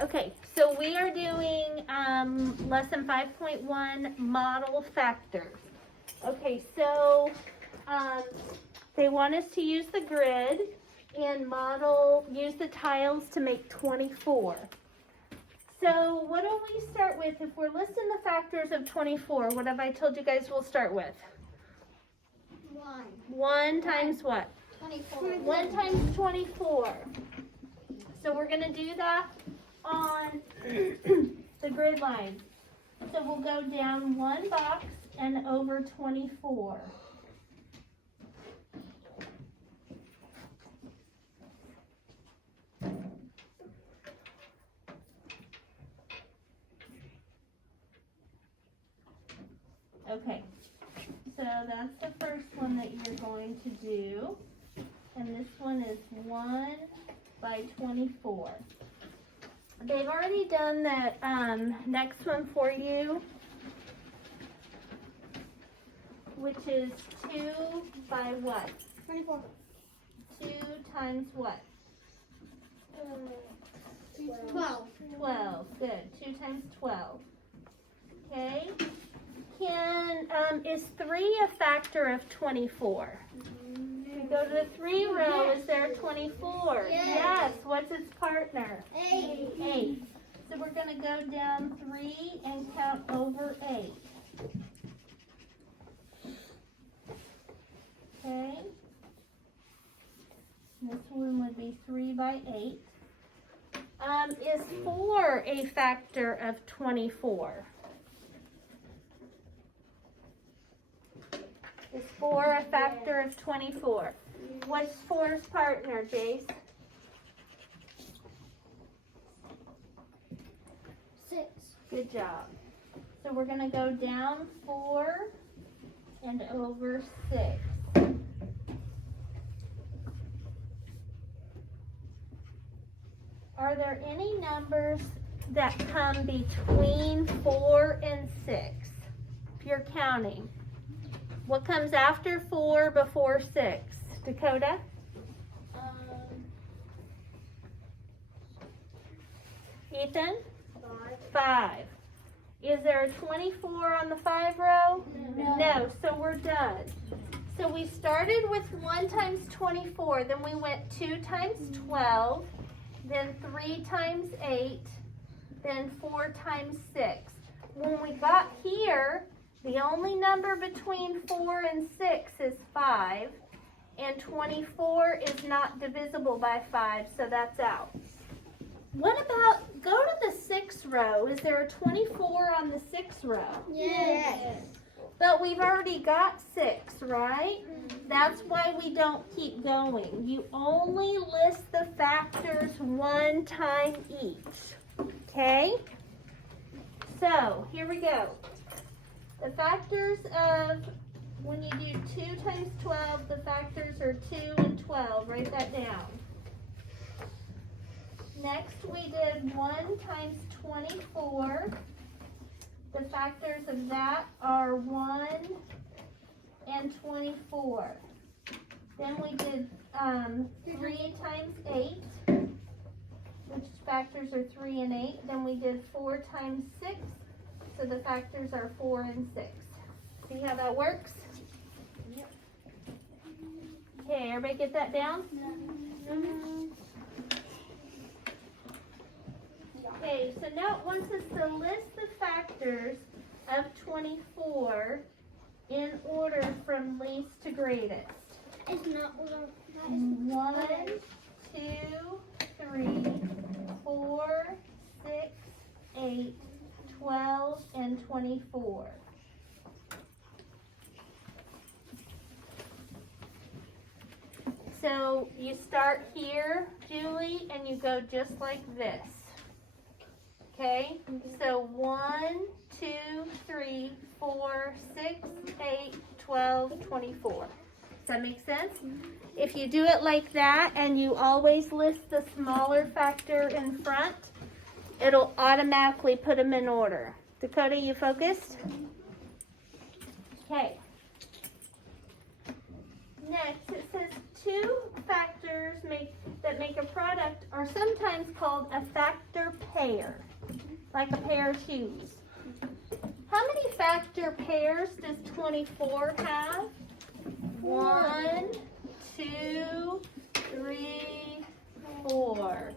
Okay, so we are doing lesson 5.1 model factors. Okay, so they want us to use the grid and use the tiles to make 24. So what do we start with? If we're listing the factors of 24, what have I told you guys we'll start with? 1. 1 times what? 24. 1 times 24. So we're going to do that on the grid line. So we'll go down 1 box and over 24. Okay, so that's the first one that you're going to do. And this one is 1 by 24. They've already done the next one for you, which is 2 by what? 24. 2 times what? 12. 12. Good. 2 times 12. Okay. Is 3 a factor of 24? We go to the 3 row. Is there a 24? Yes. What's its partner? 8. 8. So we're going to go down 3 and count over 8. Okay. This one would be 3 by 8. Is 4 a factor of 24? Is 4 a factor of 24? What's 4's partner, Jace? 6. Good job. So we're going to go down 4 and over 6. Are there any numbers that come between 4 and 6? If you're counting. What comes after 4 before 6? Dakota? 5. Ethan? 5. Is there a 24 on the 5 row? No, so we're done. So we started with 1 times 24, then we went 2 times 12, then 3 times 8, then 4 times 6. When we got here, the only number between 4 and 6 is 5, and 24 is not divisible by 5, so that's out. What about, go to the 6th row. Is there a 24 on the 6th row? Yes. But we've already got 6, right? That's why we don't keep going. You only list the factors 1 time each, okay? So, here we go. The factors of, when you do 2 times 12, the factors are 2 and 12. Write that down. Next, we did 1 times 24. The factors of that are 1 and 24. Then we did 3 times 8, which factors are 3 and 8. Then we did 4 times 6. So the factors are 4 and 6. See how that works? Yep. Okay, everybody get that down? Okay, so now it wants us to list the factors of 24 in order from least to greatest. It's not order. 1, 2, 3, 4, 6, 8, 12, and 24. So you start here, Julie, and you go just like this. Okay? So 1, 2, 3, 4, 6, 8, 12, 24. Does that make sense? If you do it like that and you always list the smaller factor in front, it'll automatically put them in order. Dakota, you focused? Okay. Next, it says 2 factors that make a product are sometimes called a factor pair, like a pair of shoes. How many factor pairs does 24 have? 1, 2, 3, 4.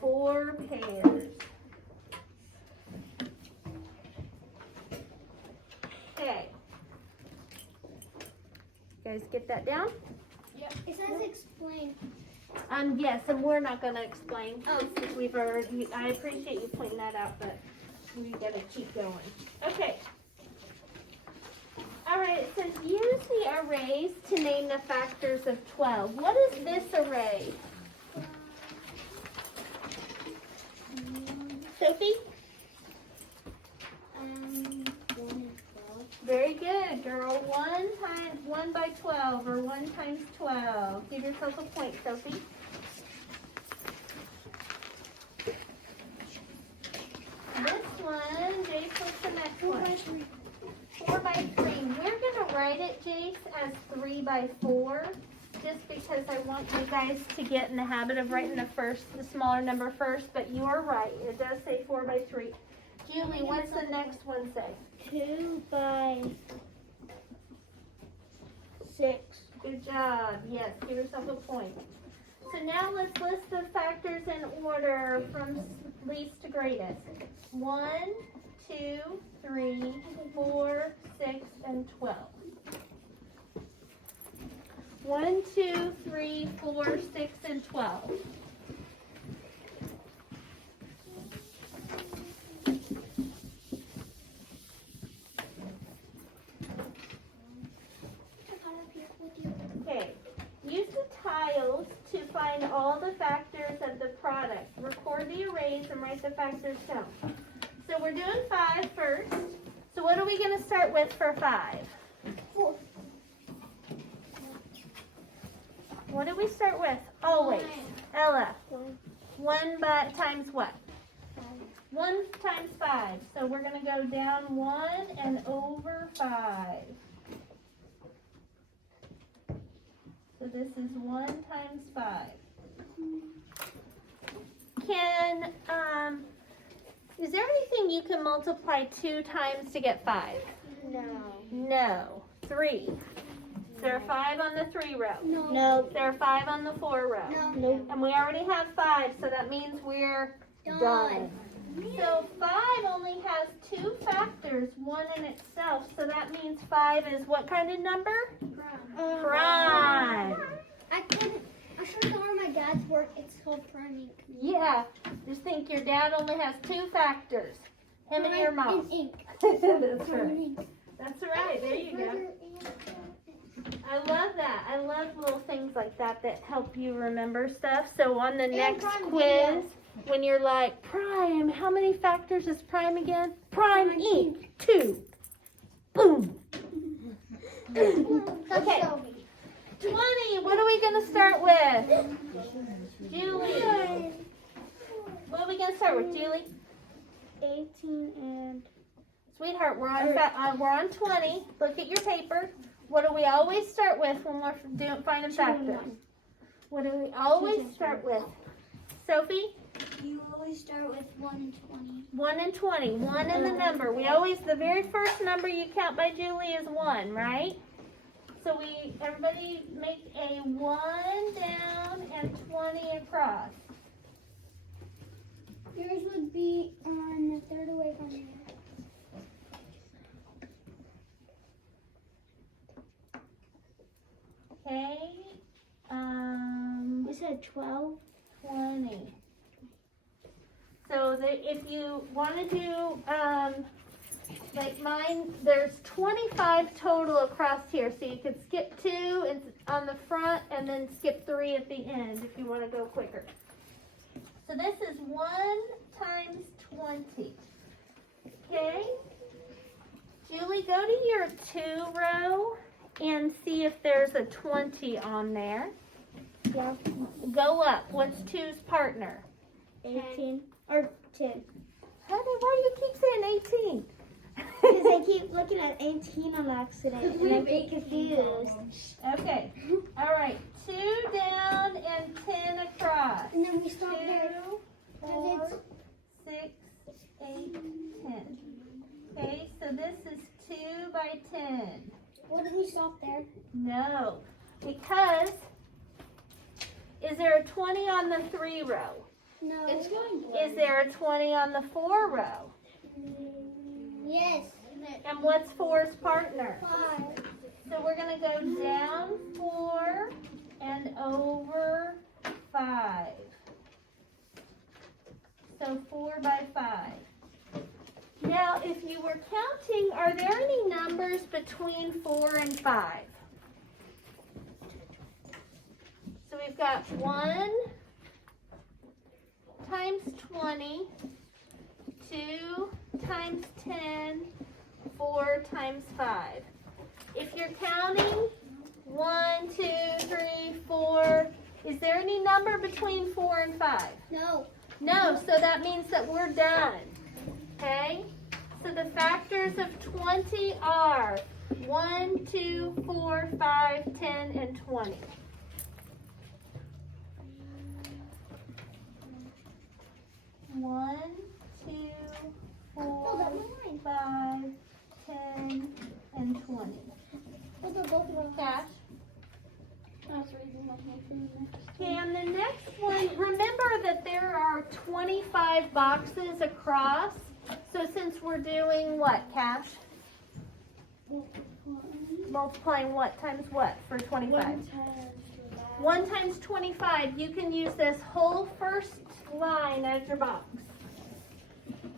4 pairs. Okay. You guys get that down? Yep. It says explain. Yes, and we're not going to explain. Since we've already, I appreciate you pointing that out, but we got to keep going. Okay. All right, it says use the arrays to name the factors of 12. What is this array? Sophie? 1 and 12. Very good, girl. 1 by 12, or 1 times 12. Give yourself a point, Sophie. This one, Jace, what's the next 4 one? by 3. 4 by 3. We're going to write it, Jace, as 3 by 4, just because I want you guys to get in the habit of writing the smaller number first, but you are right. It does say 4 by 3. Julie, what's the next one say? 2 by 6. Good job. Yes, give yourself a point. So now let's list the factors in order from least to greatest. 1, 2, 3, 4, 6, and 12. 1, 2, 3, 4, 6, and 12. Okay, use the tiles to find all the factors of the product. Record the arrays and write the factors down. So we're doing 5 first. So what are we going to start with for 5? 4. What do we start with? Always. Ella, 1. 1 times what? 1 times 5. So we're going to go down 1 and over 5. So this is 1 times 5. Is there anything you can multiply 2 times to get 5? No. No. 3. Is there a 5 on the 3 row? No. Is there a 5 on the 4 row? No. And we already have 5, so that means we're done. So 5 only has 2 factors, 1 in itself, so that means 5 is what kind of number? Prime. I should have gone on my dad's work. It's called priming. Yeah, just think your dad only has 2 factors, him and your mom. And ink. That's right. That's right, there you go. I love that. I love little things like that that help you remember stuff. So on the next quiz, when you're like, prime, how many factors is prime again? Prime ink, 2. Boom. Okay. 20, what are we going to start with? Julie. What are we going to start with, Julie? 18 and... Sweetheart, we're on 20. Look at your paper. What do we always start with when we're finding factors? What do we always start with? Sophie? You always start with 1 and 20. 1 and 20. 1 in the number. The very first number you count by Julie is 1, right? So everybody make a 1 down and 20 across. Yours would be on the third away from you. Okay. You said 12? 20. So if you want to do, like mine, there's 25 total across here. So you could skip 2 on the front and then skip 3 at the end if you want to go quicker. So this is 1 times 20. Okay? Julie, go to your 2 row and see if there's a 20 on there. Yeah. Go up. What's 2's partner? 18. Or 10. Honey, why do you keep saying 18? Because I keep looking at 18 on accident and I get confused. Okay. All right. 2 down and 10 across. And then we stop there. 2, 4, by 10. Well, did we stop there? No, because is there a 20 on the 3 row? No. It's going Is there a 20 on the 4 row? Yes. And what's 4's partner? 5. So we're going to go down 4 and over 5. So 4 by 5. Now, if you were counting, are there any numbers between 4 and 5? So we've got 1 times 20, 2 times 10, 4 times 5. If you're counting 1, 2, 3, 4, is there any number between 4 and 5? No. No, so that means that we're done. Okay? So the factors of 20 are 1, 2, 4, 5, 10, and 20. One, 2, 4, 5, 10, and 20. Those are both wrong. Cash. Okay. Okay, and the next one, remember that there are 25 boxes across. So since we're doing what, Cash? Multiplying what times what for 25? 1 times 25, you can use this whole first line as your box.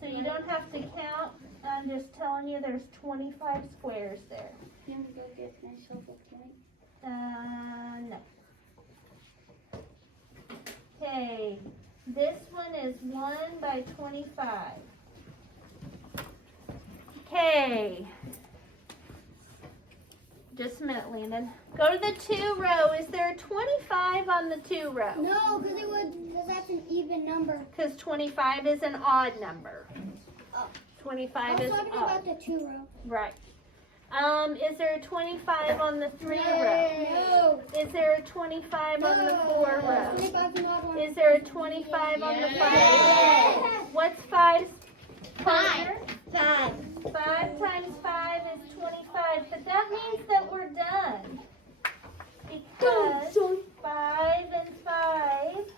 So you don't have to count. I'm just telling you there's 25 squares there. Can we go get myself a point? No. Okay, this one is 1 by 25. Okay. Just a minute, Landon. Go to the 2 row. Is there a 25 on the 2 row? No, because that's an even number. Because 25 is an odd number. Oh. 25 I is was talking odd. about the 2 row. Right. Is there a 25 on the 3 row? No. Is there a 25 on the 4 row? 25 is not one. Is there a 25 on the 5 Yes. row? What's 5's partner? 5. 5 times 5 is 25. But that means that we're done. Because 5 and 5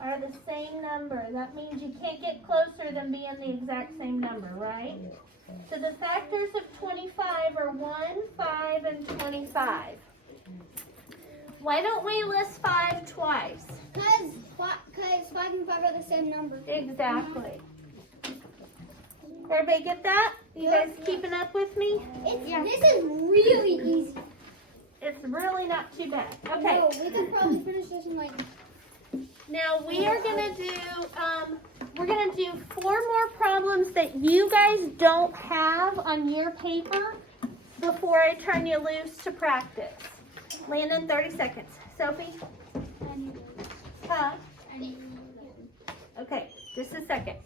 are the same number. That means you can't get closer than being the exact same number, right? So the factors of 25 are 1, 5, and 25. Why don't we list 5 twice? Because 5 and 5 are the same number. Exactly. Everybody get that? You guys keeping up with me? This is really easy. It's really not too bad. Okay. No, we can probably finish this in like. Now we are gonna do we're gonna do 4 more problems that you guys don't have on your paper before I turn you loose to practice. Landon, 30 seconds. Sophie? Huh? Okay, just a second.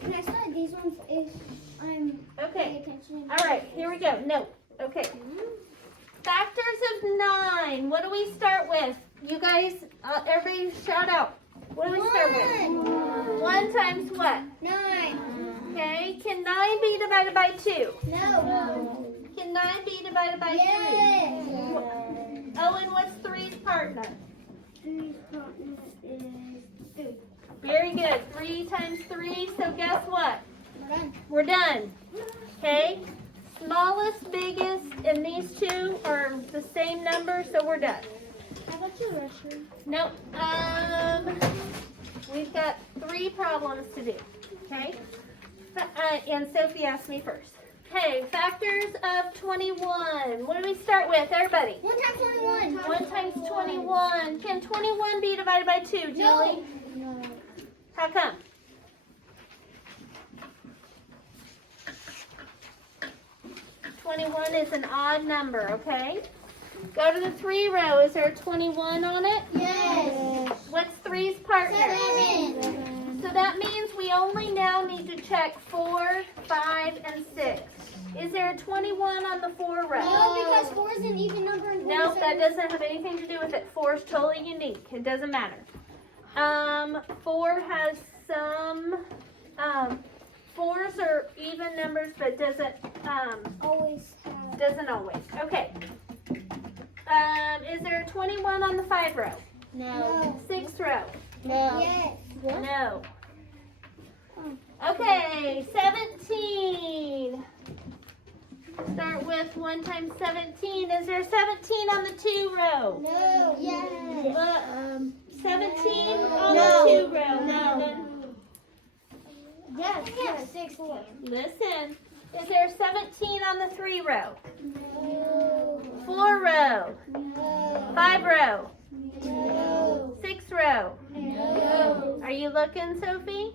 Can I start these ones if I'm paying Okay. attention? All right, here we go. No. Okay. Factors of 9. What do we start with? You guys, everybody shout out. What do we start with? 1 times what? 9. Okay. Can 9 be divided by 2? No. Can 9 be divided by 3? Yes. Oh, and what's 3's partner? 3's partner is 3. Very good. 3 times 3. So guess what? We're done. We're done. Okay. Smallest, biggest, and these 2 are the same number, so we're done. How about your restroom? Nope. We've got 3 problems to do. Okay. And Sophie asked me first. Okay, factors of 21. What do we start with, everybody? 1 times 21. 1 times 21. Can 21 be divided by 2, Julie? No. How come? $21 is an odd number, okay? Go to the 3 row. Is there a 21 on it? Yes. What's 3's partner? 7. So that means we only now need to check 4, 5, and 6. Is there a 21 on the 4 row? No, because 4 is an even number and No, 27. that doesn't have anything to do with it. 4 is totally unique. It doesn't matter. 4 has some 4s are even numbers, but doesn't Always have. doesn't always. Okay. Is there a 21 on the 5 row? No. 6 row? No. Yes. What? No. Okay, 17. Start with 1 times 17. Is there 17 on the 2 row? No. Yes. 17 No. on No. the 2 row. No. Yes. Yes. 16. Listen. Is there 17 on the 3 row? No. 4 row? No. 5 row? No. 6 row? No. Are you looking, Sophie?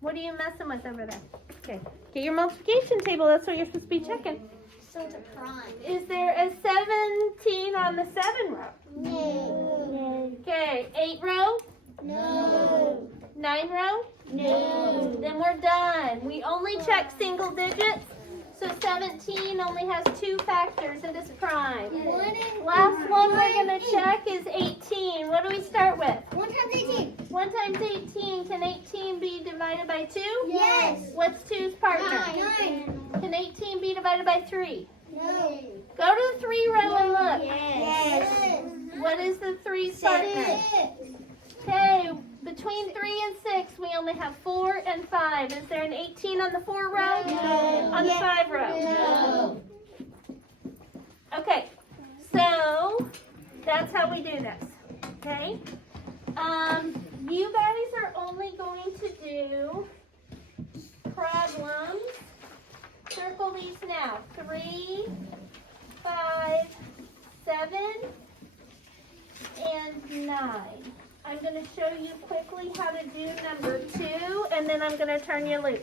What are you messing with over there? Okay. Get your multiplication table. That's what you're supposed to be checking. So it's a prime. Is there a 17 on the 7 row? No. Okay. 8 row? No. 9 row? No. Then we're done. We only check single digits. So 17 only has 2 factors and it's prime. Last one we're going to check is 18. What do we start with? 1 times 18. 1 times 18. Can 18 be divided by 2? Yes. What's 2's partner? 9. Can 18 be divided by 3? No. Go to the 3 row and look. Yes. What is the 3's partner? Okay, between 3 and 6, we only have 4 and 5. Is there an 18 on the 4 row? No. On the 5 row? No. Okay, so that's how we do this. Okay? You guys are only going to do problems. Circle these now. 3, 5, 7, and 9. I'm going to show you quickly how to do number 2, and then I'm going to turn you loose.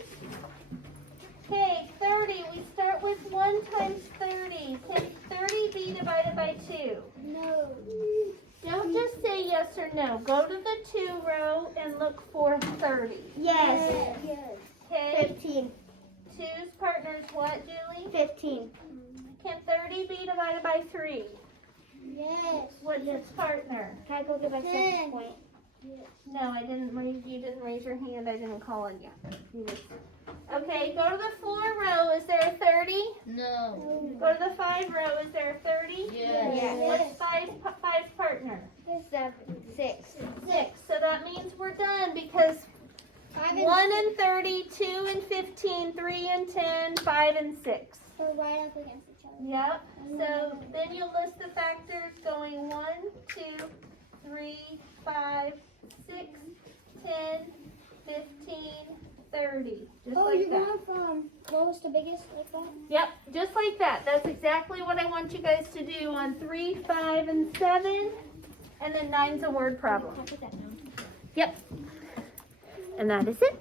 Okay, 30. We start with 1 times 30. Can 30 be divided by 2? No. Don't just say yes or no. Go to the 2 row and look for 30. Yes. Okay, 15. 2's partner is what, Julie? 15. Can 30 be divided by 3? Yes. What's its partner? Can I go get my 10. second point? No, I didn't raise. You didn't raise your hand. I didn't call on you. Okay, go to the 4 row. Is there a 30? No. Go to the 5 row. Is there a 30? Yes. What's 5's partner? 7. 6. 6. So that means we're done because 5 1 and 30, 2 and 15, 3 and 10, 5 and 6. We're right up against each other. Yep. So then you'll list the factors going 1, 2, 3, 5, 6, 10, 15, 30. Just like that. From lowest to biggest like that? Yep, just like that. That's exactly what I want you guys to do on 3, 5, and 7. And then 9's a word problem. I'll put that down. Yep. And that is it.